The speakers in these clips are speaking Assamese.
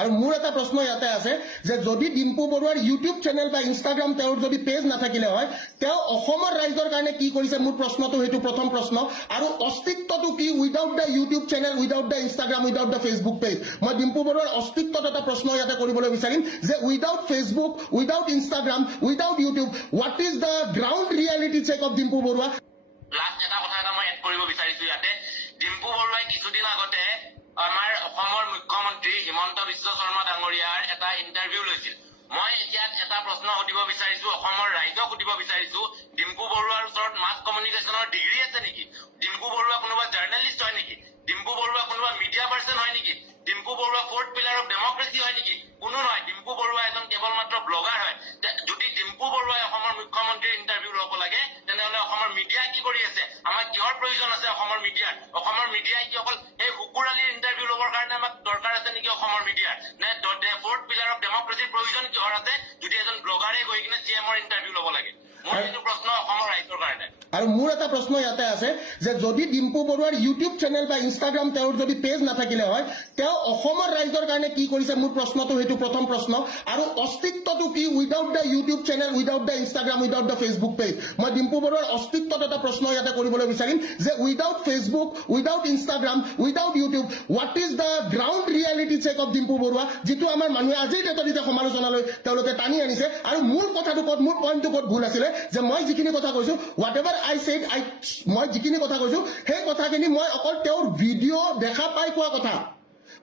আৰু মোৰ এটা প্ৰশ্ন ইয়াতে আছে যে যদি ডিম্পু বৰুৱাৰ ইউটিউব চেনেল বা ইনষ্টাগ্ৰাম তেওঁৰ যদি পেজ নাথাকিলে হয় তেওঁ অসমৰ ৰাইজৰ কাৰণে কি কৰিছে মোৰ প্ৰশ্নটো সেইটো প্ৰথম প্ৰশ্ন আৰু অস্তিত্বটো কি without the YouTube channel without the Instagram without the Facebook page মই ডিম্পু বৰুৱাৰ অস্তিত্বত এটা প্ৰশ্ন ইয়াতে কৰিবলৈ বিচাৰিম যে without Facebook without Instagram without YouTube what is the ground reality check of Dimpu Baruah last এটা কথা এটা মই এড কৰিব বিচাৰিছো ইয়াতে ডিম্পু বৰুৱাই কিছুদিন আগতে আমাৰ অসমৰ মুখ্যমন্ত্ৰী হিমন্ত বিশ্ব শৰ্মা ডাঙৰীয়াৰ এটা ইণ্টাৰভিউ লৈছিল মই ইয়াত এটা প্ৰশ্ন সুধিব বিচাৰিছো অসমৰ ৰাইজক সুধিব বিচাৰিছো ডিম্পু বৰুৱাৰ ওচৰত মাছ কমিউনিকেশ্যনৰ ডিগ্ৰী আছে নেকি ডিম্পু বৰুৱা কোনোবা জাৰ্নেলিষ্ট হয় নেকি ডিম্পু বৰুৱা কোনোবা মিডিয়া পাৰ্চন হয় নেকি Dimpu Baruah fourth pillar of democracy হয় নেকি কোনো নহয় ডিম্পু বৰুৱা এজন কেৱল মাত্ৰ ব্লগাৰ হয় যদি ডিম্পু বৰুৱাই অসমৰ মুখ্যমন্ত্ৰীৰ ইণ্টাৰভিউ ল'ব লাগে তেনেহ'লে অসমৰ মিডিয়াই কি কৰি আছে আমাৰ কিহৰ প্ৰয়োজন আছে অসমৰ মিডিয়াই কি অকল এই হুকুৰালীৰ ইণ্টাৰভিউ ল'বৰ কাৰণে আমাক দৰকাৰ আছে নেকি অসমৰ মিডিয়াৰ নে ফ'ৰ্থ পিলাৰ অফ ডেমক্ৰেচিৰ প্ৰয়োজন কিহৰ আছে যদি এজন ব্লগাৰে গৈ কিনে CM-ৰ ইণ্টাৰভিউ ল'ব লাগে মোৰ এইটো প্ৰশ্ন অসমৰ ৰাইজৰ কাৰণে আৰু মোৰ এটা প্ৰশ্ন ইয়াতে আছে যে যদি ডিম্পু বৰুৱাৰ ইউটিউব চেনেল বা ইনষ্টাগ্ৰাম তেওঁৰ যদি পেজ নাথাকিলে হয় তেওঁ অসমৰ ৰাইজৰ কাৰণে কি কৰিছে মোৰ প্ৰশ্নটো সেইটো প্ৰথম প্ৰশ্ন আৰু অস্তিত্বটো কি without the YouTube channel without the Instagram without the Facebook page মই ডিম্পু বৰুৱাৰ অস্তিত্বত এটা প্ৰশ্ন ইয়াতে কৰিবলৈ বিচাৰিম যে without Facebook without Instagram without YouTube what is the ground reality check of Dimpu Baruah যিটো আমাৰ মানুহে আজিৰ ডেটত এতিয়া সমালোচনালৈ তেওঁলোকে টানি আনিছে আৰু মোৰ কথাটো ক'ত মোৰ পইণ্টটো ক'ত ভুল আছিলে যে মই যিখিনি কথা কৈছো হোৱাট এভাৰ আই ছেড মই যিখিনি কথা কৈছো সেই কথাখিনি মই অকল তেওঁৰ ভিডিঅ' দেখা পাই কোৱা কথা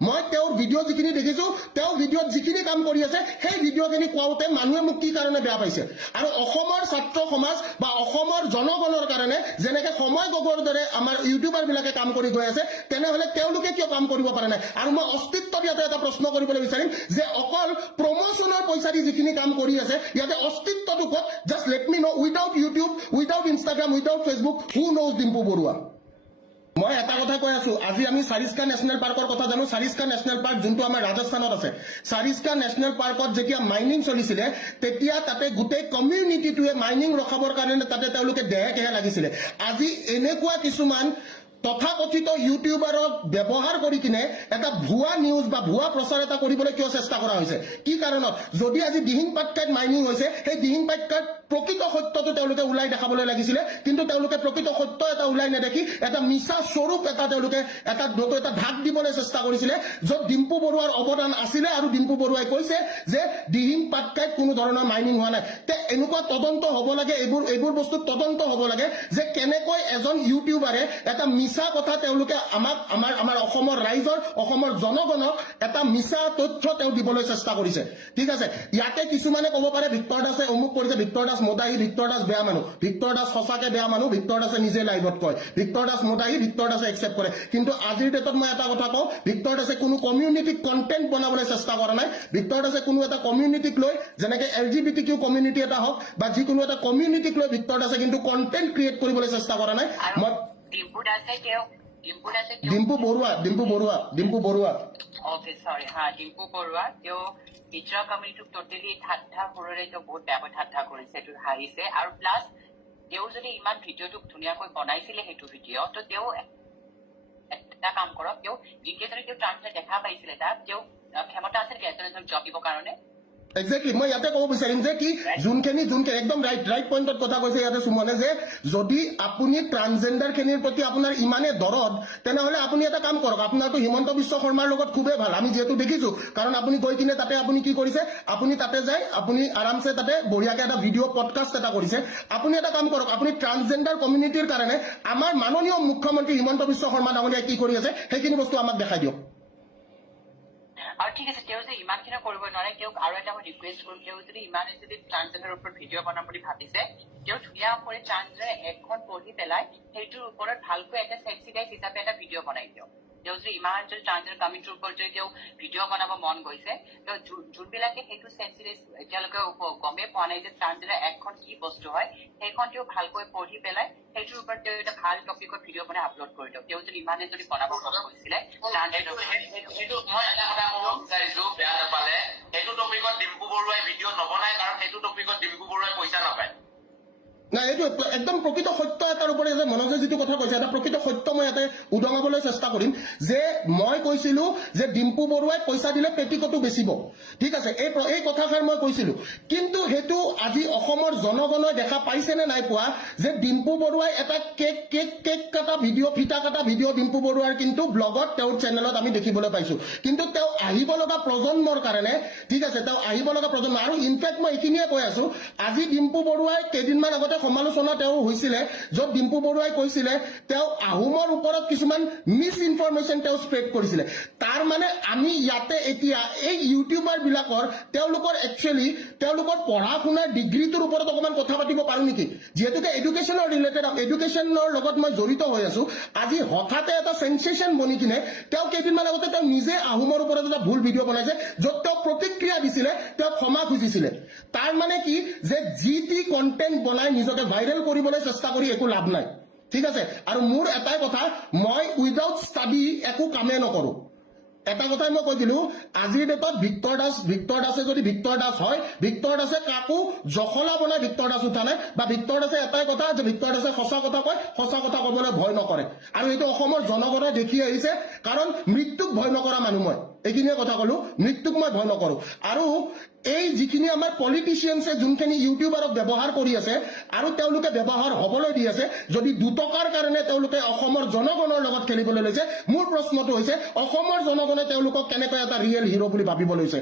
মই তেওঁৰ ভিডিঅ' যিখিনি দেখিছো তেওঁ ভিডিঅ'ত যিখিনি কাম কৰি আছে সেই ভিডিঅ'খিনি কোৱাওঁতে মানুহে মোক কি কাৰণে বেয়া পাইছে আৰু অসমৰ ছাত্ৰ সমাজ বা অসমৰ জনগণৰ কাৰণে যেনেকে সময় গগৈৰ দৰে আমাৰ ইউটিউবাৰবিলাকে কাম কৰি গৈ আছে তেনেহ'লে তেওঁলোকে কিয় কাম কৰিব পৰা নাই আৰু মই অস্তিত্বত ইয়াতে এটা প্ৰশ্ন কৰিবলৈ বিচাৰিম যে অকল প্ৰমোচনৰ পইচা দি যিখিনি কাম কৰি আছে ইয়াতে অস্তিত্বটো ক'ত just let me know' without YouTube without Instagram without Facebook who knows Dimpu Barua মই এটা কথা কৈ আছো আজি আমি সাৰিস্কা নেশ্যনেল পাৰ্কৰ কথা জানো সাৰিস্কা নেশ্যনেল পাৰ্ক যোনটো আমাৰ ৰাজস্থানত আছে সাৰিস্কা নেশ্যনেল পাৰ্কত যেতিয়া মাইনিং চলিছিলে তেতিয়া তাতে গোটেই কমিউনিটিটোৱে মাইনিং ৰখাবৰ কাৰণে তাতে তেওঁলোকে দেহে কেহে লাগিছিলে আজি এনেকুৱা কিছুমান তথাকথিত ইউটিউবাৰক ব্যৱহাৰ কৰি কিনে এটা ভুৱা নিউজ বা ভুৱা প্ৰচাৰ এটা কৰিবলৈ কিয় চেষ্টা কৰা হৈছে কি কাৰণত যদি আজি দিহিং পাটকাইত মাইনিং হৈছে সেই দিহিং পাটকাইত প্ৰকৃত সত্যটো তেওঁলোকে ওলাই দেখাবলৈ লাগিছিলে কিন্তু তেওঁলোকে প্ৰকৃত সত্য এটা ওলাই নেদেখি এটা মিছা স্বৰূপ এটা তেওঁলোকে এটা ঢাক দিবলৈ চেষ্টা কৰিছিলে য'ত ডিম্পু বৰুৱাৰ অৱদান আছিলে আৰু ডিম্পু বৰুৱাই কৈছে যে দিহিং পাটকাইত কোনো ধৰণৰ মাইনিং হোৱা নাই তে এনেকুৱা তদন্ত হ'ব লাগে এইবোৰ বস্তু তদন্ত হ'ব লাগে যে কেনেকৈ এজন ইউটিউবাৰে এটা মিছা কথা তেওঁলোকে আমাৰ অসমৰ ৰাইজৰ অসমৰ জনগণক এটা মিছা তথ্য তেওঁ দিবলৈ চেষ্টা কৰিছে ঠিক আছে ইয়াতে কিছুমানে ক'ব পাৰে ভিক্টৰ দাসে অমুক কৰিছে ভিক্টৰ দাস মোদাহী ভিক্টৰ দাস বেয়া মানুহ ভিক্টৰ দাস সঁচাকে বেয়া মানুহ ভিক্টৰ দাসে নিজে লাইভত কয় ভিক্টৰ দাস মোদাহী ভিক্টৰ দাসে একচেপ্ট কৰে কিন্তু আজিৰ ডেটত মই এটা কথা কওঁ ভিক্টৰ দাসে কোনো কমিউনিটিক কণ্টেণ্ট বনাবলৈ চেষ্টা কৰা নাই ভিক্টৰ দাসে কোনো এটা কমিউনিটিক লৈ যেনেকে LGBTQ কমিউনিটি এটা হওক বা যিকোনো এটা কমিউনিটিক লৈ ভিক্টৰ দাসে কিন্তু কণ্টেণ্ট ক্ৰিয়েট কৰিবলৈ চেষ্টা কৰা নাই মই ডিম্পু বৰুৱা ओके सॉरी हाँ डिम्पू बरुआ পিছৰা কমিউনিটিক টোটেলি ঠাট্টা সুৰেৰে বহুত বেয়াকৈ ঠাট্টা কৰিছে এইটো হাঁহিছে আৰু প্লাছ তেওঁ যদি ইমান ভিডিঅ'টো ধুনীয়াকৈ বনাইছিলে সেইটো ভিডিঅ' তো তেওঁ এটা কাম কৰক তেওঁ যিনকে যদি তেওঁ ট্ৰান্সলেট দেখা পাইছিলে তাত তেওঁ ক্ষমতা আছে নেকি এজন জব দিবৰ কাৰণে এক্সেক্টলি মই ইয়াতে ক'ব বিচাৰিম যে কি যোনখিনি একদম ৰাইট পইণ্টত কথা কৈছে ইয়াতে সুমনে যে যদি আপুনি ট্ৰান্সজেণ্ডাৰখিনিৰ প্ৰতি আপোনাৰ ইমানে দৰদ তেনেহ'লে আপুনি এটা কাম কৰক আপোনাৰতো হিমন্ত বিশ্ব শৰ্মাৰ লগত খুবেই ভাল আমি যিহেতু দেখিছো কাৰণ আপুনি গৈ কিনে তাতে আপুনি কি কৰিছে আপুনি তাতে যায় আপুনি আৰামছে তাতে বঢ়িয়াকে এটা ভিডিঅ' পডকাষ্ট এটা কৰিছে আপুনি এটা কাম কৰক আপুনি ট্ৰান্সজেণ্ডাৰ কমিউনিটিৰ কাৰণে আমাৰ মাননীয় মুখ্যমন্ত্ৰী হিমন্ত বিশ্ব শৰ্মা ডাঙৰীয়াই কি কৰি আছে সেইখিনি বস্তু আমাক দেখাই দিয়ক আৰু ঠিক আছে তেওঁ যে ইমানখিনি কৰিব নোৱাৰে তেওঁক আৰু এটা মই ৰিকুৱেষ্ট কৰোঁ তেওঁ যদি ইমানে যদি ট্ৰান্সজেণ্ডাৰৰ ওপৰত ভিডিঅ' বনাম বুলি ভাবিছে তেওঁ ধুনীয়াকৈ ট্ৰান্সজেণ্ডাৰ এখন পঢ়ি পেলাই সেইটোৰ ওপৰত ভালকৈ এটা চেক্সিডাইজ হিচাপে এটা ভিডিঅ' বনাই দিয়ক তেওঁ যদি ইমান যদি ট্ৰান্সজেণ্ডাৰ কমিউনিটিৰ ওপৰত যদি তেওঁ ভিডিঅ' বনাব মন গৈছে তেওঁ যোনবিলাকে সেইটো চেঞ্চিটাইজ এতিয়ালৈকে গমেই পোৱা নাই যে ট্ৰান্সজেণ্ডাৰ এখন কি বস্তু হয় সেইখন তেওঁ ভালকৈ পঢ়ি পেলাই সেইটোৰ ওপৰত তেওঁ এটা ভাল টপিকত ভিডিঅ' বনাই আপলোড কৰি দিয়ক তেওঁ যদি ইমানে যদি বনাব মন গৈছিলে সেইটো মই এটা কথা ক'ব বিচাৰিছো বেয়া নাপালে সেইটো টপিকত ডিম্পু বৰুৱাই ভিডিঅ' নবনাই কাৰণ সেইটো টপিকত ডিম্পু বৰুৱাই পইচা নাপায় নাই এইটো একদম প্ৰকৃত সত্য এটাৰ ওপৰত যে মনোজে যিটো কথা কৈছে এটা প্ৰকৃত সত্য মই ইয়াতে উদঙাবলৈ চেষ্টা কৰিম যে মই কৈছিলো যে ডিম্পু বৰুৱাই পইচা দিলে পেটিকটো বেচিব ঠিক আছে এই কথাষাৰ মই কৈছিলো কিন্তু সেইটো আজি অসমৰ জনগণই দেখা পাইছে নে নাই পোৱা যে ডিম্পু বৰুৱাই এটা কেক কাটা ভিডিঅ' ফিটা কাটা ভিডিঅ' ডিম্পু বৰুৱাৰ কিন্তু ব্লগত তেওঁৰ চেনেলত আমি দেখিবলৈ পাইছো কিন্তু তেওঁ আহিব লগা প্ৰজন্মৰ কাৰণে ঠিক আছে তেওঁ আহিব লগা প্ৰজন্ম আৰু ইনফেক্ট মই এইখিনিয়ে কৈ আছো আজি ডিম্পু বৰুৱাই কেইদিনমান আগতে সমালোচনা তেওঁ হৈছিলে য'ত ডিম্পু বৰুৱাই কৈছিলে তেওঁ আহোমৰ ওপৰত কিছুমান মিছ ইনফৰমেশ্যন তেওঁ স্প্ৰেড কৰিছিলে তাৰ মানে আমি ইয়াতে এতিয়া এই ইউটিউবাৰ বিলাকৰ তেওঁলোকৰ একচুৱেলি তেওঁলোকৰ পঢ়া শুনাৰ ডিগ্ৰীটোৰ ওপৰত অকণমান কথা পাতিব পাৰো নেকি যিহেতুকে এডুকেশ্যনৰ ৰিলেটেড এডুকেশ্যনৰ লগত মই জড়িত হৈ আছো আজি হঠাতে এটা সেন্সেশ্যন বনি কিনে তেওঁ কেইদিনমান আগতে তেওঁ নিজে আহোমৰ ওপৰত এটা ভুল ভিডিঅ' বনাইছে য'ত তেওঁ প্ৰতিক্ৰিয়া দিছিলে তেওঁ ক্ষমা খুজিছিলে তাৰ মানে কি যে যি টি কণ্টেণ্ট বনাই নিজকে ভাইৰেল কৰিবলৈ চেষ্টা কৰি একো লাভ নাই ঠিক আছে আৰু মোৰ এটাই কথা মই উইদাউট ষ্টাডি একো কামেই নকৰো এটা কথাই মই কৈ দিলো আজিৰ ডেটত ভিক্টৰ দাসে যদি ভিক্টৰ দাস হয় ভিক্টৰ দাসে কাকো জখলা বনাই ভিক্টৰ দাস উঠা নাই বা ভিক্টৰ দাসে এটাই কথা যে ভিক্টৰ দাসে সঁচা কথা কয় সঁচা কথা ক'বলৈ ভয় নকৰে আৰু এইটো অসমৰ জনগণে দেখি আহিছে কাৰণ মৃত্যুক ভয় নকৰা মানুহ মই এইখিনিয়ে কথা ক'লো মৃত্যুক মই ভয় নকৰো আৰু এই যিখিনি আমাৰ পলিটিচিয়ানছে যোনখিনি ইউটিউবাৰক ব্যৱহাৰ কৰি আছে আৰু তেওঁলোকে ব্যৱহাৰ হ'বলৈ দি আছে যদি 2 টকাৰ কাৰণে তেওঁলোকে অসমৰ জনগণৰ লগত খেলিবলৈ লৈছে মোৰ প্ৰশ্নটো হৈছে অসমৰ জনগণে তেওঁলোকক কেনেকৈ এটা ৰিয়েল হিৰো বুলি ভাবিব লৈছে